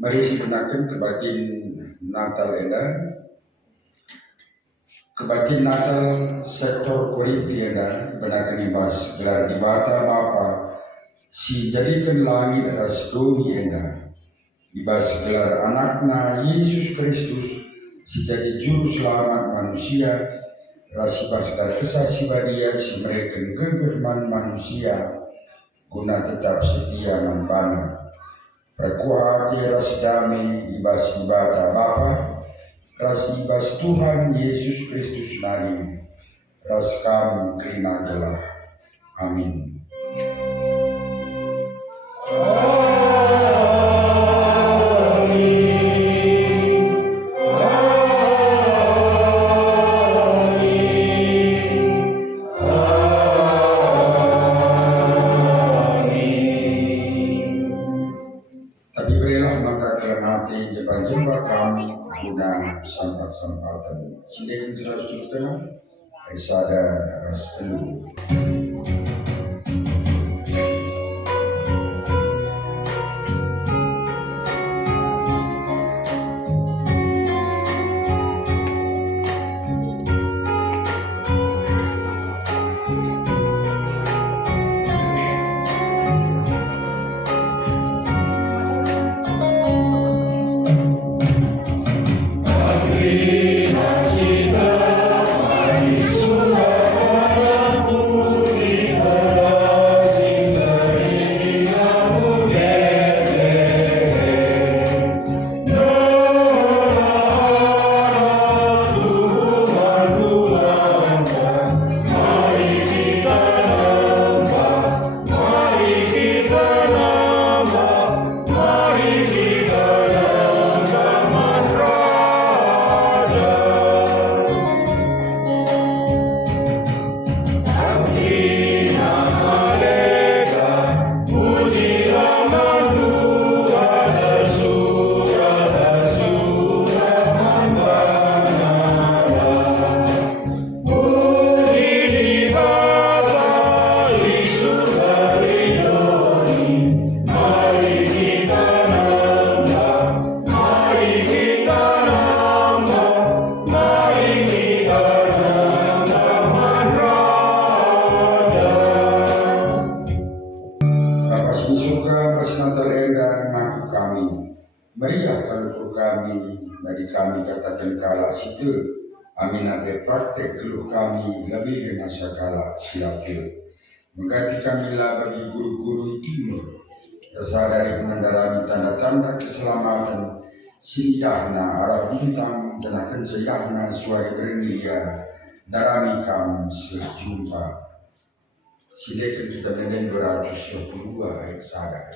Mari sebenarkan kebatin Natal eda, kebatin Natal sektor Korinti eda, benakan ibas gelar di bata Bapa, si jadikan langit atas doni eda, ibas gelar anakna Yesus Kristus, si jadi juru selamat manusia, rasibas gelar kesasi badia si mereka gegerman manusia, guna tetap setia manbana. Perkuat ras damai ibas ibadah Bapa, ras ibas Tuhan Yesus Kristus nari, ras kamu kerina gelah. Amin. Jumpa kami guna sempat-sempatan. Silakan seratus tengah. Eksada ras telu. Meriah kalau kami dari kami katakan kala situ, amin ada praktek keluh kami lebih dengan sakala silatul. Mengganti kamilah bagi guru-guru timur, dasar dari mengendalami tanda-tanda keselamatan, silidahna arah bintang dan akan jayahna suara bernilia, darami kami sejumpa. Silakan kita dengan 222 ayat sadar.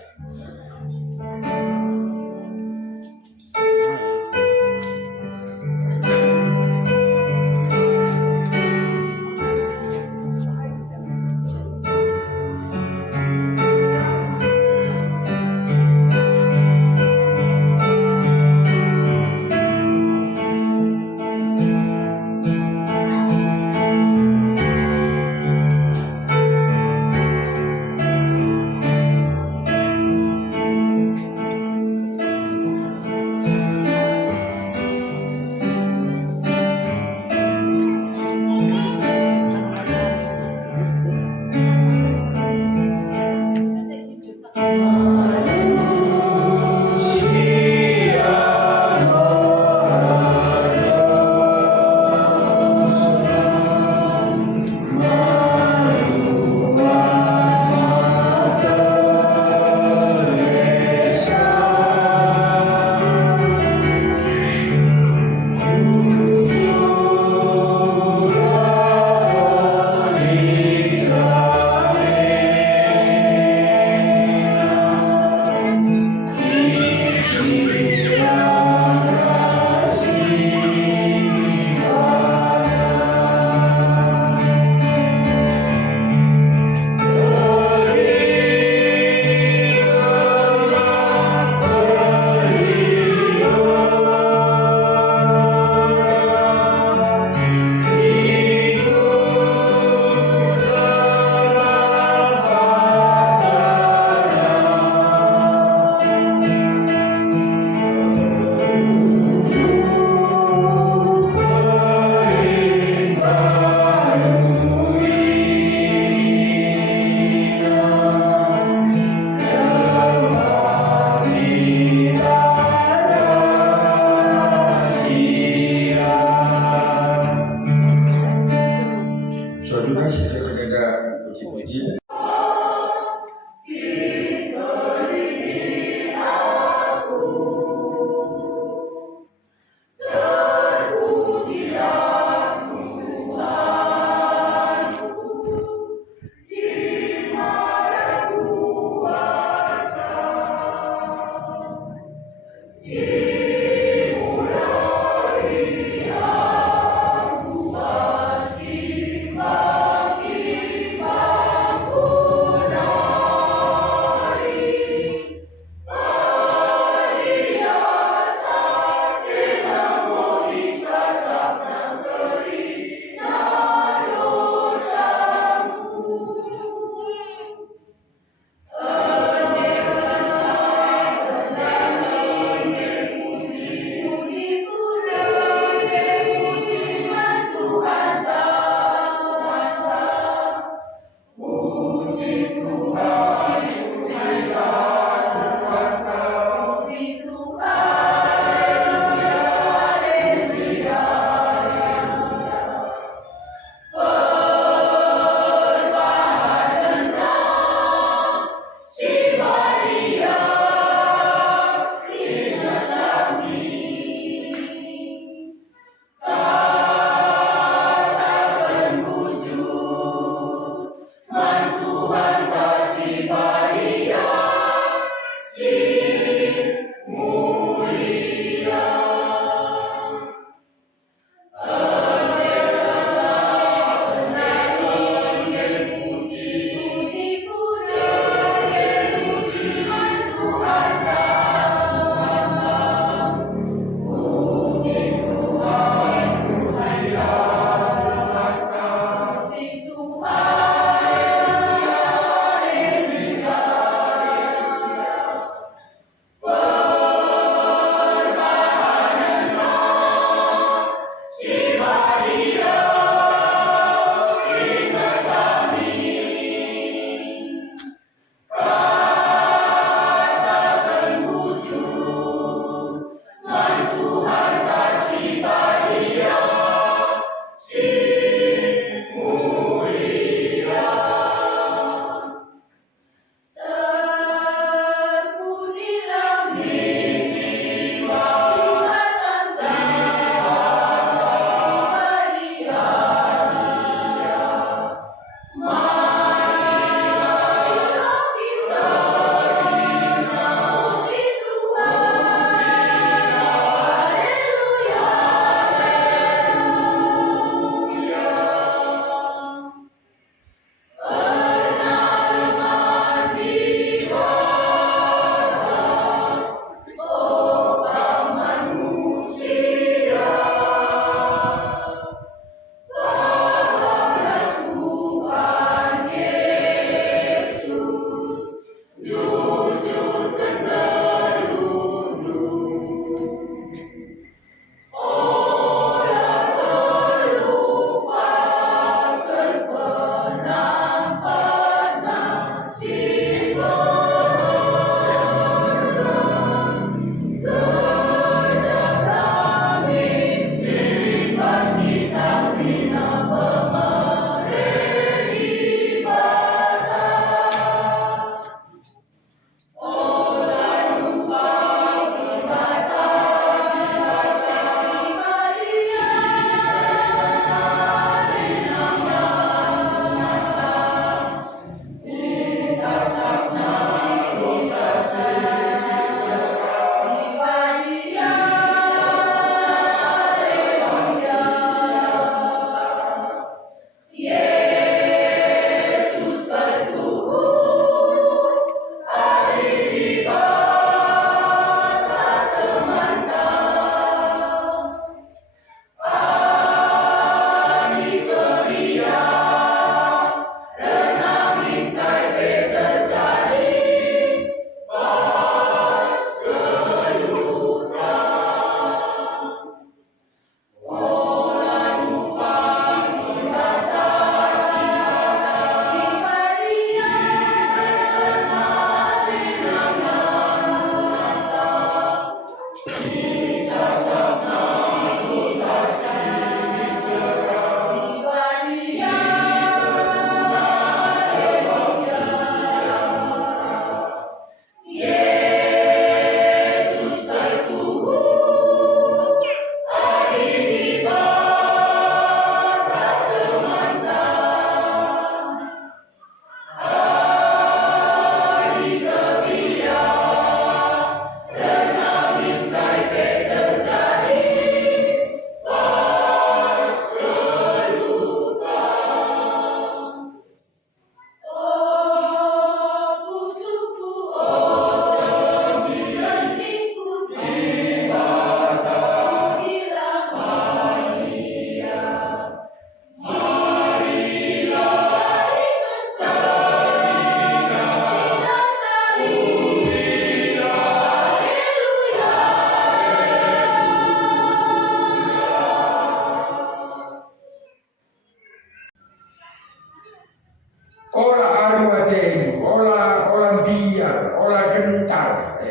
Ola arwatenu, ola biar, ola gentar.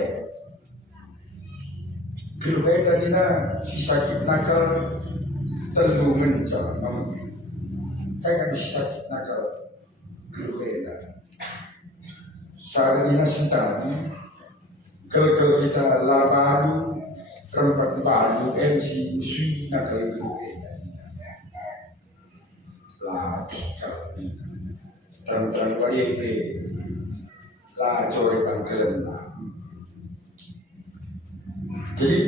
Keluheda dina si sakit nakal telu mencela namanya. Kaya si sakit nakal keluheda. Saat dina sentani, kalau kita labaru rempat baru MC usui nakal keluheda. Latih kalau ini. Terang-terang WIP lah coretan kelena. Jadi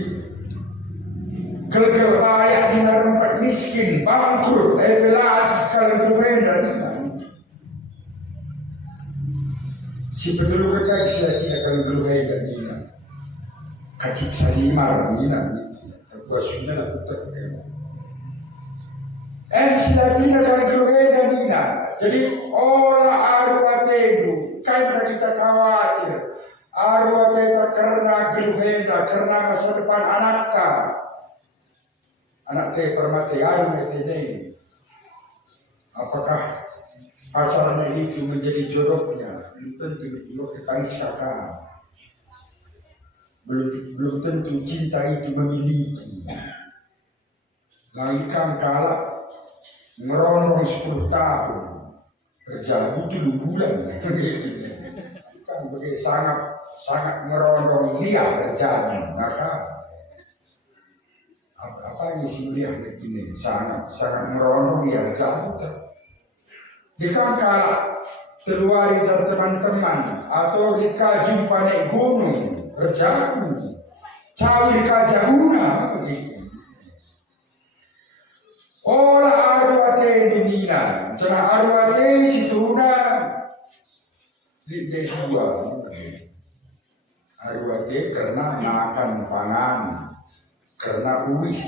Gelgel layak di rumpat miskin, bangkrut, belati kalau beruenda dina. Si pedulu kekak sila tidak kalau beruenda dina. Kacip salimar dina. Kuasunya lah putar. Sila tidak kalau beruenda dina. Jadi olah arwatenu, karena kita khawatir. Arwateta karena beruenda, karena masa depan anaknya. Anak teh permati aru ini, apakah pacarnya itu menjadi jodohnya? Belum tentu jodoh ketangis kakak. Belum tentu cinta itu memiliki. Langkah kalah merondong 10 tahun, kerja butuh 2 bulan, kan begitu sangat merondong liar kerjaan, maka apa yang sih begini sangat merondong ya jauh. Jika keluar dari teman-teman atau jika jumpa naik gunung berjauh, jauh jika jauhna begitu. Olah arwate dunia, cara arwate situna di 2. Arwate karena makan pangan. Karena uis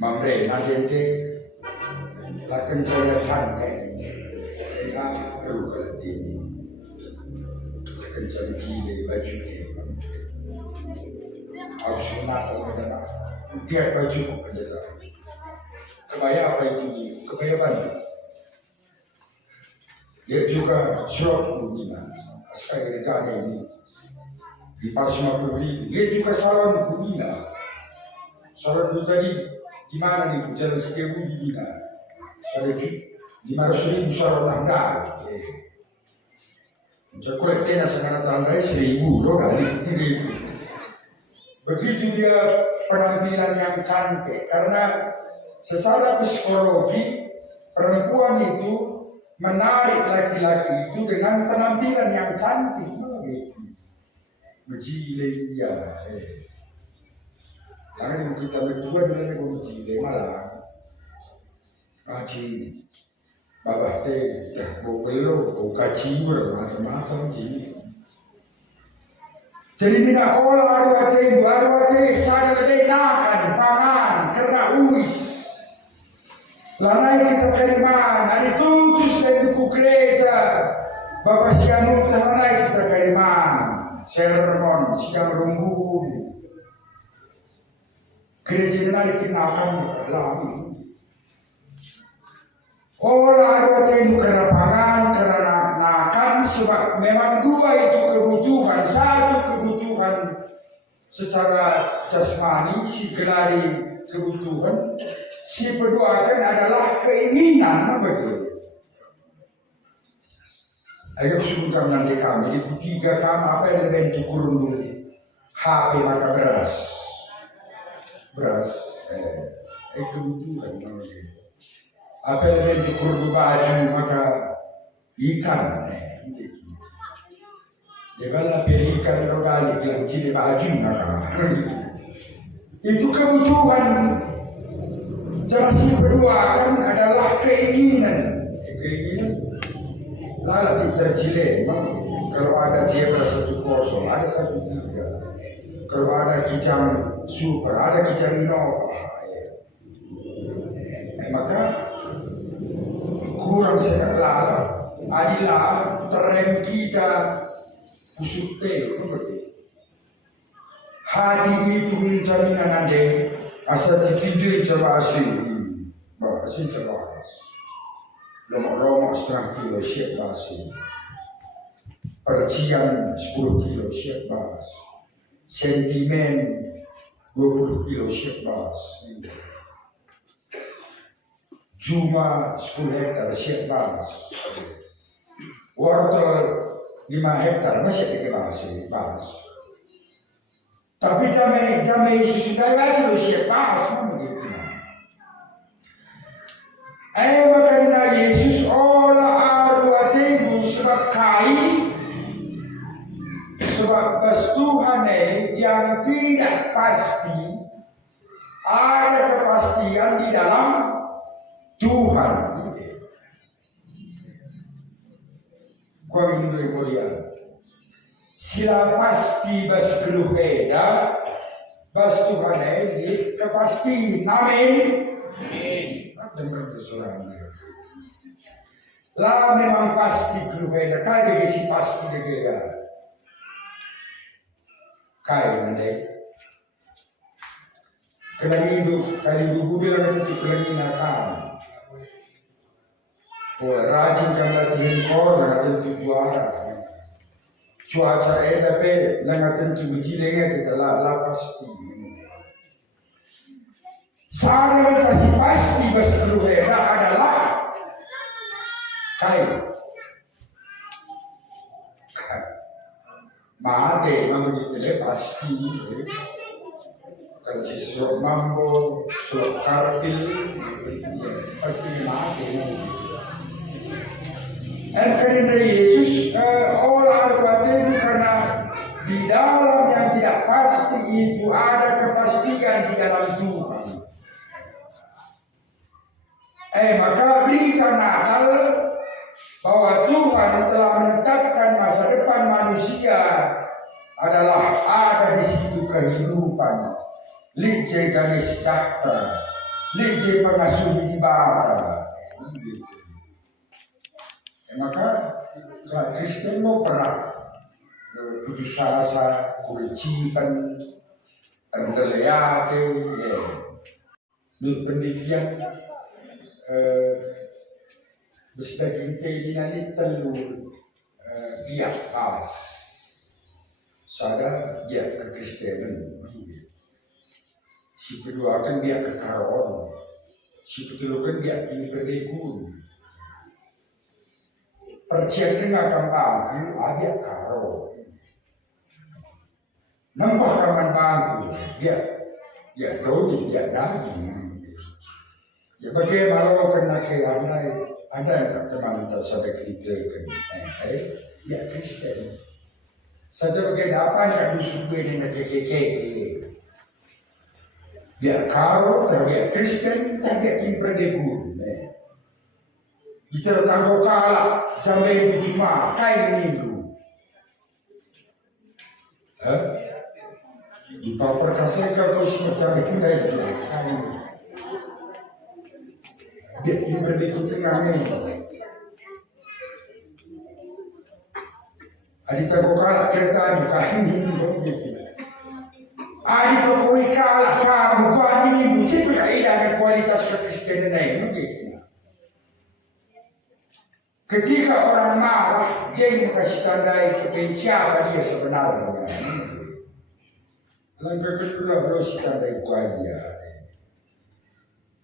mamre nadente lakan saya cantik baru kalau ini lakan cantik baju ni harus menata menata dia baju kerja kebaya apa itu kebaya baju dia juga surat bunga sekali kali ini 450.000. Dia juga salon Bina. Salon itu tadi di mana nih? Jalan Setiabu di Bina. Salon itu 500.000 salon Anda. Jadi kolektifnya sekarang tanda 1.000 loh kali. Begitu dia penampilan yang cantik karena secara psikologi perempuan itu menarik laki-laki itu dengan penampilan yang cantik. Menjile dia, karena kita berdua dengan menjile malah, kaci, babah teh, bokelo, kaci macam-macam jadi. Jadi tidak olah arwate sadar lebih nakan pangan karena uis. Lanai kita kiriman, hari tutus dari buku gereja, bapak sianut lanai kita kiriman. Sermon siang rumbun gereja nari kenakan dalam olah arwate karena pangan karena nakan sebab memang 2 itu kebutuhan. 1 kebutuhan secara jasmani si gelari kebutuhan, si berdoakan adalah keinginan begitu. Ayo sudah nanti kami di 3 kami apa yang bentuk kurun HP maka beras kebutuhan namanya. Apa yang bentuk kurun baju maka ikan dia bala ikan lokal yang jadi baju maka itu kebutuhan. Cara si berdua kan adalah keinginan. Lalu terjile, kalau ada zebra 1-0, ada 1-3. Kalau ada kicang super, ada kicang Innova. Maka kurang sekali adilah terem kita pusute. Hati itu menjadikan anda asal ditunjuk coba asyik coba. Lomok-lomok 1/2 kilo siap basi. Percian 10 kilo siap bas. Sentimen 20 kilo siap bas. Cuma 10 hektar siap bas. Wortel 5 hektar masih dikebasi bas. Tapi damai sesudah basi siap bas begitu. Karena Yesus olah arwatenu sebab kain Sebab Tuhan yang tidak pasti, ada kepastian di dalam Tuhan. Kau minum mulia. Sila pasti bas keluheda, bas Tuhan di kepasti. Amin. Dengar sesuatu. Lah memang pasti keluheda. Kaya dia si pasti dia. Kaya nanti. Kali hidup bilang itu kelani nakam. Oh, rajin kan latihan kor, nak tentu juara. Cuaca tapi nak tentu berjilengnya kita lah pasti. Saya mencari pasti bersatu adalah kaya. Mate, begitu pasti. Kalau si surat mambo, surat karpil, pasti mati. Dan karena Yesus olah batin karena di dalam yang tidak pasti itu ada kepastian di dalam Tuhan. Maka berikan akal bahwa Tuhan telah menetapkan masa depan manusia adalah ada di situ kehidupan. Lijai kami sejahtera, lijai pengasuh di bata. Maka kalau Kristen mau pernah putus asa, kuricipan, rendeleate, menurut penelitian bersebagian ini telur biak pas, sada biak kekristenan. Si kedua kan dia kekaron, si ketiga kan dia ini perdekun. Percian dengan kambang ada karo, nambah kaman bangku dia doni dia daging. Ya bagaimana kena kehana ada yang teman tersebut kritikan, ya Kristen. Saja bagaimana apa yang disuruh dengan keke. Dia karo, dia Kristen, dia imperdekun. Bisa tangguh kalah, jamai cuma kain minggu. Di bawah perkasa kalau semua jamai kuda itu kain. Dia imperdekun tengah minggu. Ada tangguh kalah kereta kain minggu. Ada pokoknya kalah kamu kain minggu. Siapa yang kualitas kekristenan ini? Ketika orang marah, dia kasih tandai kepada siapa dia sebenarnya. Langkah kedua harus tandai itu aja.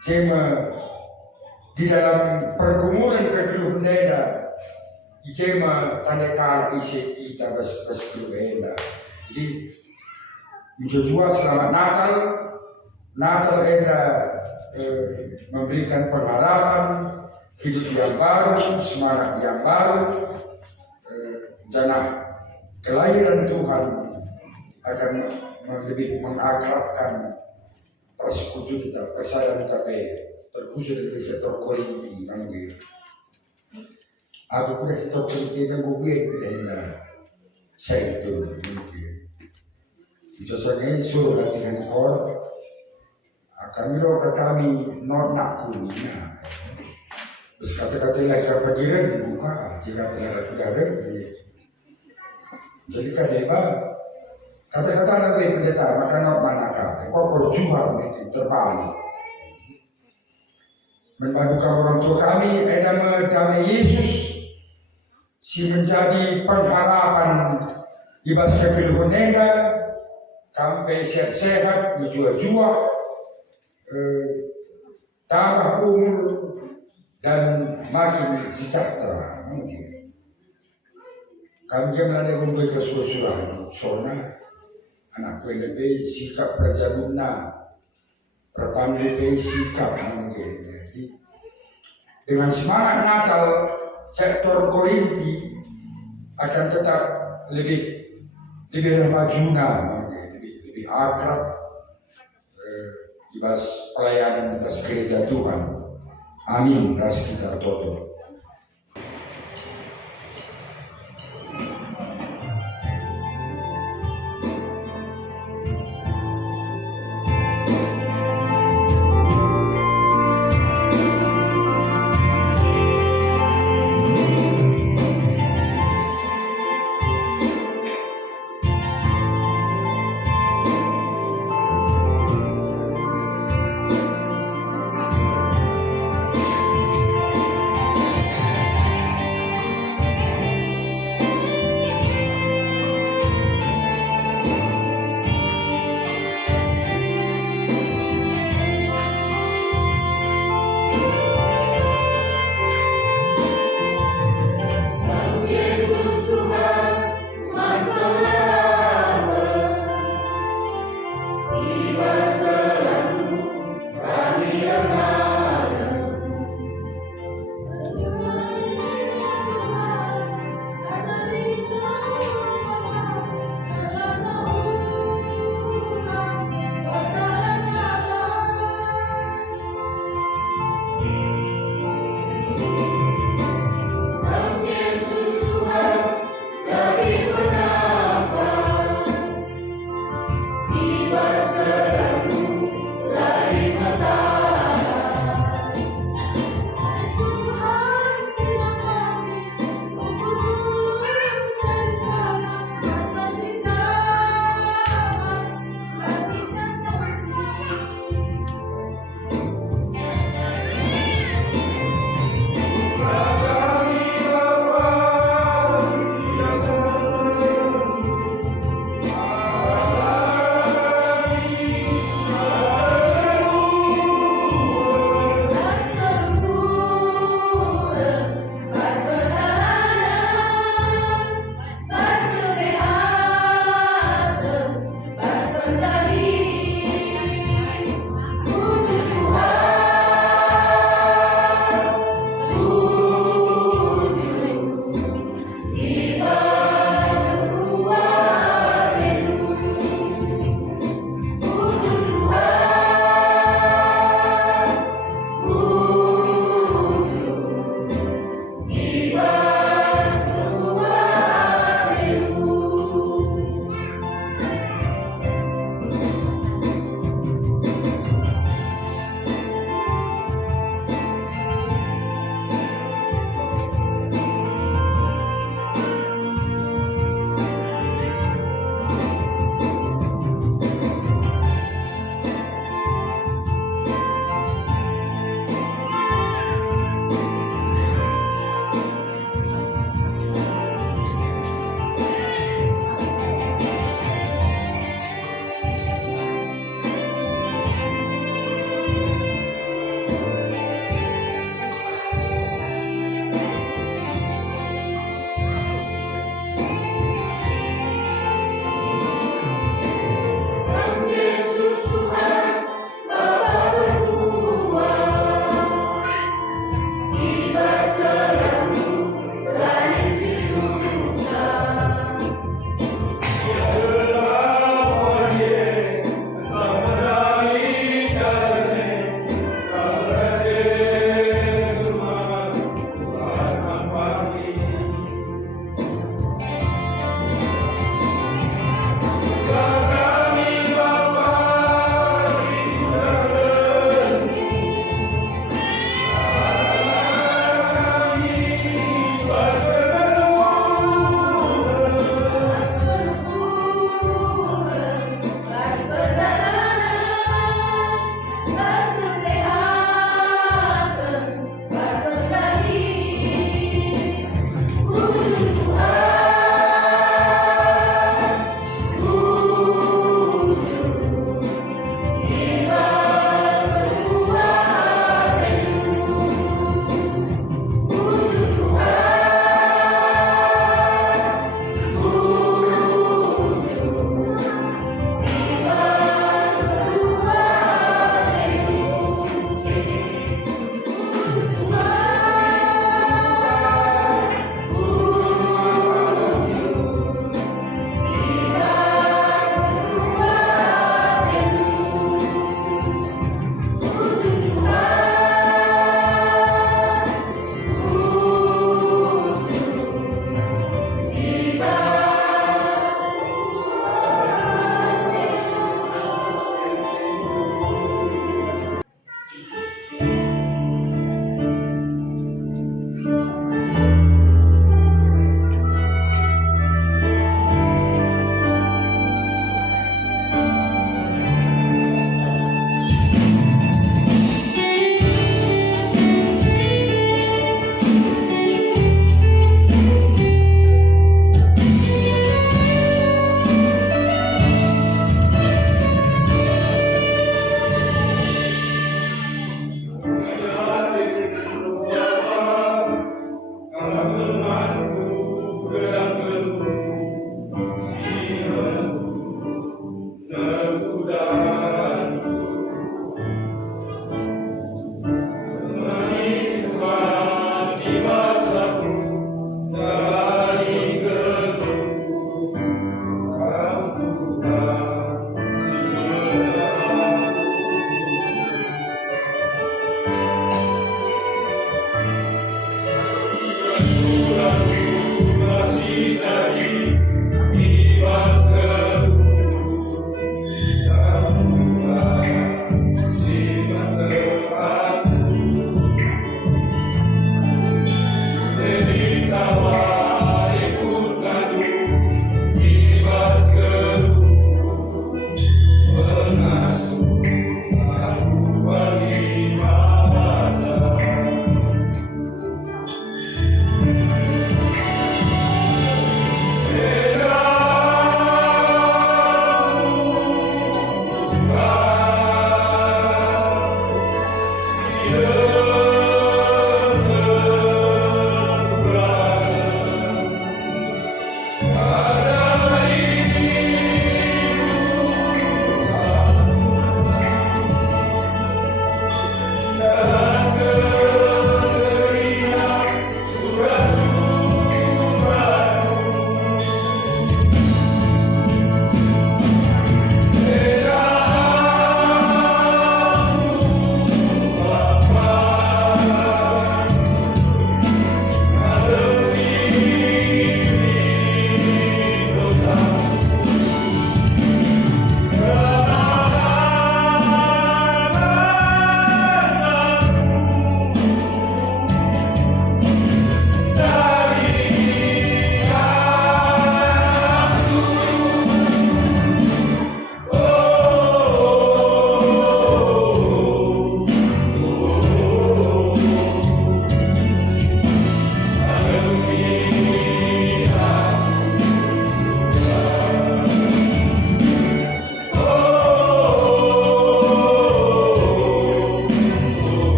Cuma di dalam pergumulan kekeluhan neda, cuma tandai kalah isi kita bersekeluhan. Jadi menjual selamat Natal, Natal eda memberikan pengharapan. Hidup yang baru, semangat yang baru, dan kelahiran Tuhan akan lebih mengakrabkan persekutu kita, persaudaraan kita terkhusus dari sektor Korinti. Aku punya sektor Korinti yang gue tidak saya itu mungkin. Biasanya suruh latihan kor, kami lo ke kami not nak kuliah. Terus kata-kata yang pagiran dibuka, jika tidak jadi kadang kata-kata anak pendeta maka manakah? Kau perjuang itu terbalik. Membantu orang tua kami, damai Yesus, si menjadi pengharapan ibas kehidupan nenda, kami sehat-sehat, menjual-jual, tambah umur. Dan makin sejahtera. Kami yang melanda membuat kesusuran, soalnya anak PLP sikap perjabuna, perpandu sikap mungkin. Dengan semangat Natal, sektor Korinti akan tetap lebih lebih maju lebih akrab ibas pelayanan ibas gereja Tuhan. Amin. Ras kita toto.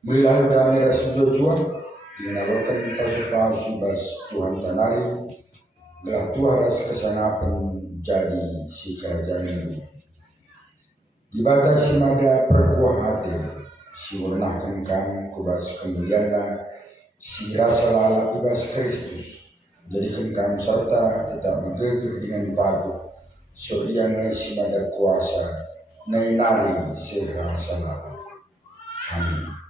Melihat damai ras Joshua dinalakan pasu-pasu bas Tuhan tanari gelah Tuhan ras kesanapan jadi si kerajaan ini. Dibatasi mada perkuah hati si warnahkan kam kubas kemulianna si rasa lala kubas Kristus jadikan kam serta tetap bergeger dengan bagu yang si mada kuasa nainari serasa lala. Amin.